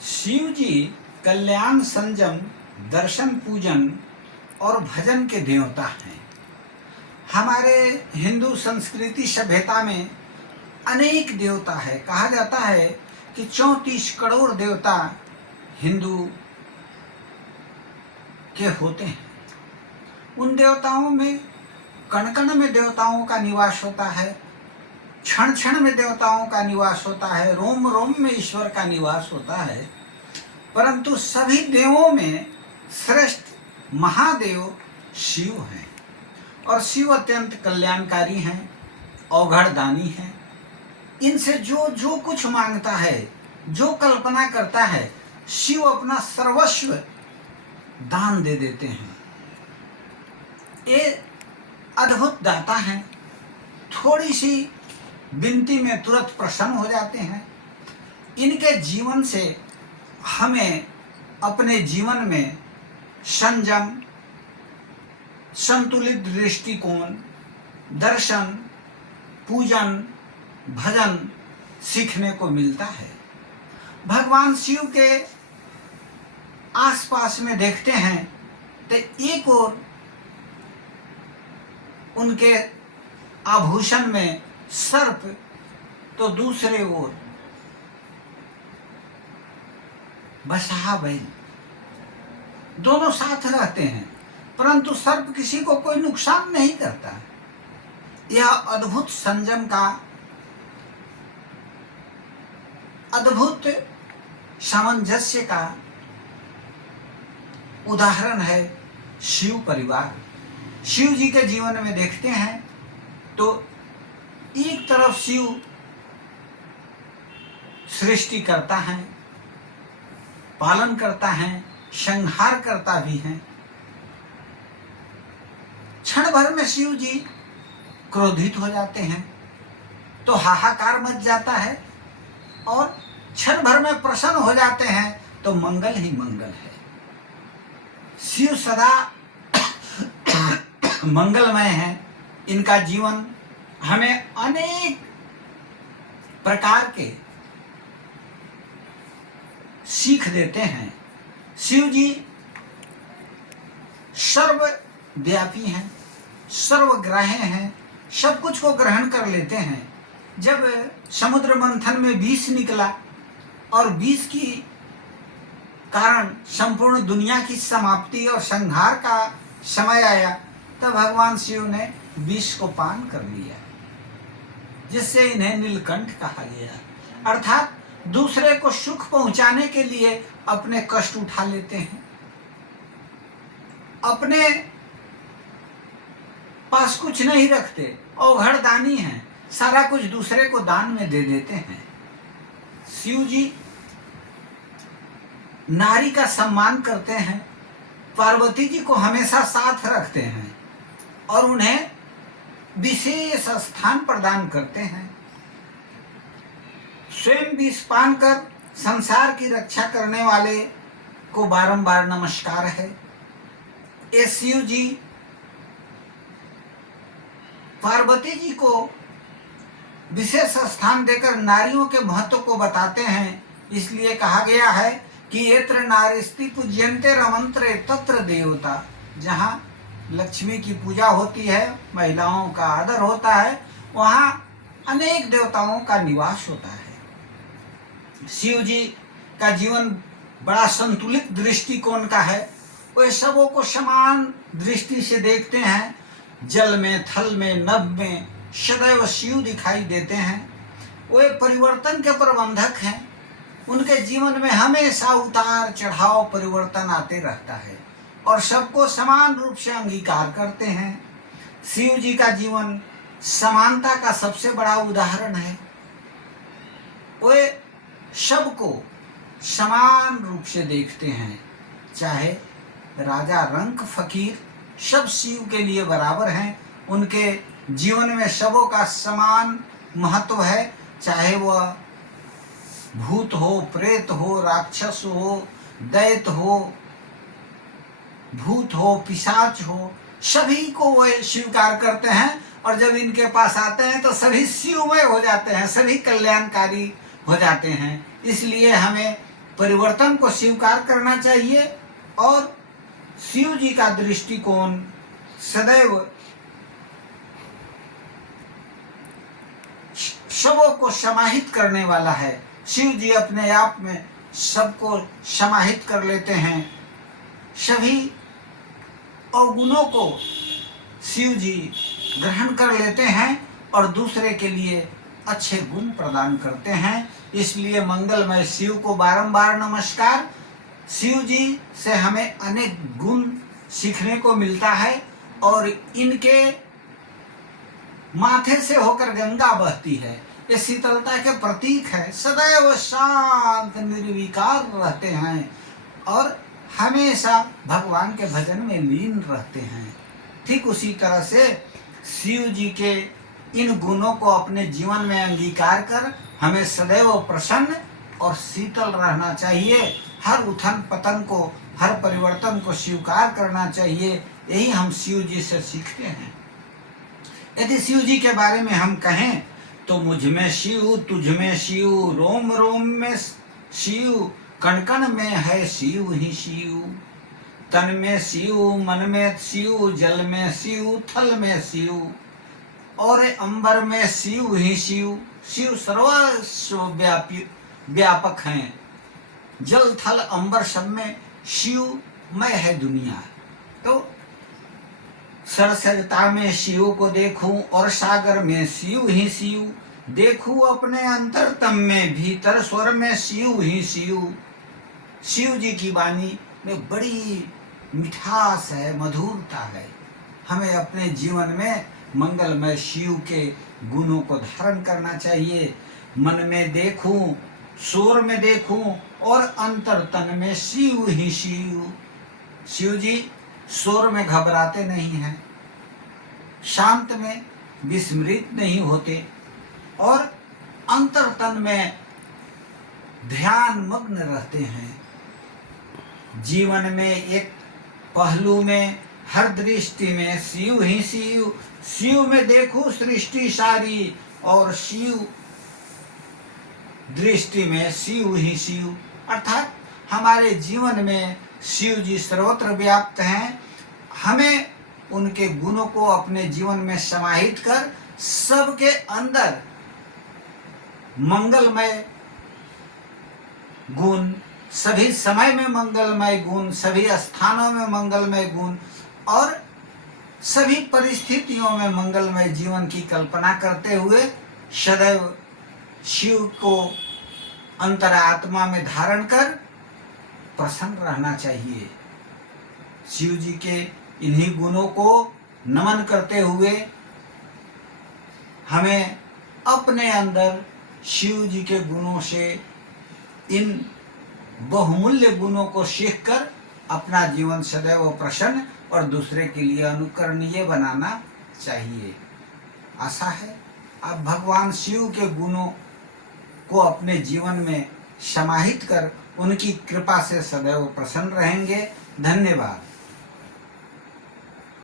शिव जी कल्याण, संयम, दर्शन, पूजन और भजन के देवता हैं। हमारे हिंदू संस्कृति सभ्यता में अनेक देवता है। कहा जाता है कि 34 करोड़ देवता हिंदू के होते हैं। उन देवताओं में कण कण में देवताओं का निवास होता है, क्षण क्षण में देवताओं का निवास होता है, रोम रोम में ईश्वर का निवास होता है। परंतु सभी देवों में श्रेष्ठ महादेव शिव हैं और शिव अत्यंत कल्याणकारी हैं, औघड़दानी हैं। इनसे जो जो कुछ मांगता है, जो कल्पना करता है, शिव अपना सर्वस्व दान दे देते हैं। ये अद्भुत दाता हैं। थोड़ी सी विनती में तुरंत प्रसन्न हो जाते हैं। इनके जीवन से हमें अपने जीवन में संयम, संतुलित दृष्टिकोण, दर्शन, पूजन, भजन सीखने को मिलता है। भगवान शिव के आसपास में देखते हैं तो एक ओर उनके आभूषण में सर्प, तो दूसरे ओर बसहा बैल, दोनों साथ रहते हैं। परंतु सर्प किसी को कोई नुकसान नहीं करता। यह अद्भुत संयम का, अद्भुत सामंजस्य का उदाहरण है शिव परिवार। शिव जी के जीवन में देखते हैं तो एक तरफ शिव सृष्टि करता है, पालन करता है, संहार करता भी है। क्षण भर में शिव जी क्रोधित हो जाते हैं तो हाहाकार मच जाता है, और क्षण भर में प्रसन्न हो जाते हैं तो मंगल ही मंगल है। शिव सदा मंगलमय है। इनका जीवन हमें अनेक प्रकार के सीख देते हैं। शिव जी सर्वव्यापी हैं, सर्वग्राह्य हैं, सब कुछ को ग्रहण कर लेते हैं। जब समुद्र मंथन में विष निकला और विष की कारण संपूर्ण दुनिया की समाप्ति और संहार का समय आया, तब भगवान शिव ने विष को पान कर लिया, जिससे इन्हें नीलकंठ कहा गया। अर्थात दूसरे को सुख पहुंचाने के लिए अपने कष्ट उठा लेते हैं, अपने पास कुछ नहीं रखते, औघड़दानी हैं, सारा कुछ दूसरे को दान में दे देते हैं। शिव जी नारी का सम्मान करते हैं, पार्वती जी को हमेशा साथ रखते हैं और उन्हें विशेष स्थान प्रदान करते हैं। स्वयं विष पान कर संसार की रक्षा करने वाले को बारंबार नमस्कार है। ये शिव जी पार्वती जी को विशेष स्थान देकर नारियों के महत्व को बताते हैं। इसलिए कहा गया है कि यत्र नारीस्ति पूज्यन्ते रमन्त्रे तत्र देवता। जहाँ लक्ष्मी की पूजा होती है, महिलाओं का आदर होता है, वहाँ अनेक देवताओं का निवास होता है। शिव जी का जीवन बड़ा संतुलित दृष्टिकोण का है। वे सबों को समान दृष्टि से देखते हैं। जल में, थल में, नभ में सदैव शिव दिखाई देते हैं। वे परिवर्तन के प्रबंधक हैं। उनके जीवन में हमेशा उतार चढ़ाव, परिवर्तन आते रहता है और सबको समान रूप से अंगीकार करते हैं। शिव जी का जीवन समानता का सबसे बड़ा उदाहरण है। वे सबको समान रूप से देखते हैं, चाहे राजा, रंक, फकीर, सब शिव के लिए बराबर हैं। उनके जीवन में सबों का समान महत्व है, चाहे वह भूत हो, प्रेत हो, राक्षस हो, दैत हो, भूत हो, पिशाच हो, सभी को वे स्वीकार करते हैं। और जब इनके पास आते हैं तो सभी शिवमय हो जाते हैं, सभी कल्याणकारी हो जाते हैं। इसलिए हमें परिवर्तन को स्वीकार करना चाहिए और शिव जी का दृष्टिकोण सदैव सबों को समाहित करने वाला है। शिव जी अपने आप में सबको समाहित कर लेते हैं। सभी अवगुणों को शिव जी ग्रहण कर लेते हैं और दूसरे के लिए अच्छे गुण प्रदान करते हैं। इसलिए मंगलमय शिव को बारंबार नमस्कार। शिव जी से हमें अनेक गुण सीखने को मिलता है और इनके माथे से होकर गंगा बहती है। ये शीतलता के प्रतीक है। सदैव शांत निर्विकार रहते हैं और हमेशा भगवान के भजन में लीन रहते हैं। ठीक उसी तरह से शिव जी के इन गुणों को अपने जीवन में अंगीकार कर हमें सदैव प्रसन्न और शीतल रहना चाहिए। हर उथन पतन को, हर परिवर्तन को स्वीकार करना चाहिए। यही हम शिव जी से सीखते हैं। यदि शिव जी के बारे में हम कहें तो मुझ में शिव, तुझ में शिव, रोम रोम में शिव, कण कण में है शिव ही शिव, तन में शिव, मन में शिव, जल में शिव, थल में शिव और अंबर में शिव ही शिव। शिव सर्वव्यापी व्यापक हैं। जल थल अंबर सब में शिवमय है दुनिया। तो सरसरिता में शिव को देखूं और सागर में शिव ही शिव, देखूं अपने अंतरतम में भीतर स्वर में शिव ही शिव। शिव जी की वाणी में बड़ी मिठास है, मधुरता है। हमें अपने जीवन में मंगलमय शिव के गुणों को धारण करना चाहिए। मन में देखूं, स्वर में देखूं और अंतरतन में शिव ही शिव। शिव जी स्वर में घबराते नहीं हैं, शांत में विस्मृत नहीं होते और अंतरतन में ध्यान मग्न रहते हैं। जीवन में एक पहलू में, हर दृष्टि में शिव ही शिव। शिव में देखूं सृष्टि सारी और शिव दृष्टि में शिव ही शिव। अर्थात हमारे जीवन में शिव जी सर्वत्र व्याप्त हैं। हमें उनके गुणों को अपने जीवन में समाहित कर सबके अंदर मंगलमय गुण, सभी समय में मंगलमय गुण, सभी स्थानों में मंगलमय गुण और सभी परिस्थितियों में मंगलमय जीवन की कल्पना करते हुए सदैव शिव को अंतरात्मा में धारण कर प्रसन्न रहना चाहिए। शिव जी के इन्हीं गुणों को नमन करते हुए हमें अपने अंदर शिव जी के गुणों से इन बहुमूल्य गुणों को सीखकर अपना जीवन सदैव प्रसन्न और दूसरे के लिए अनुकरणीय बनाना चाहिए। आशा है आप भगवान शिव के गुणों को अपने जीवन में समाहित कर उनकी कृपा से सदैव प्रसन्न रहेंगे। धन्यवाद।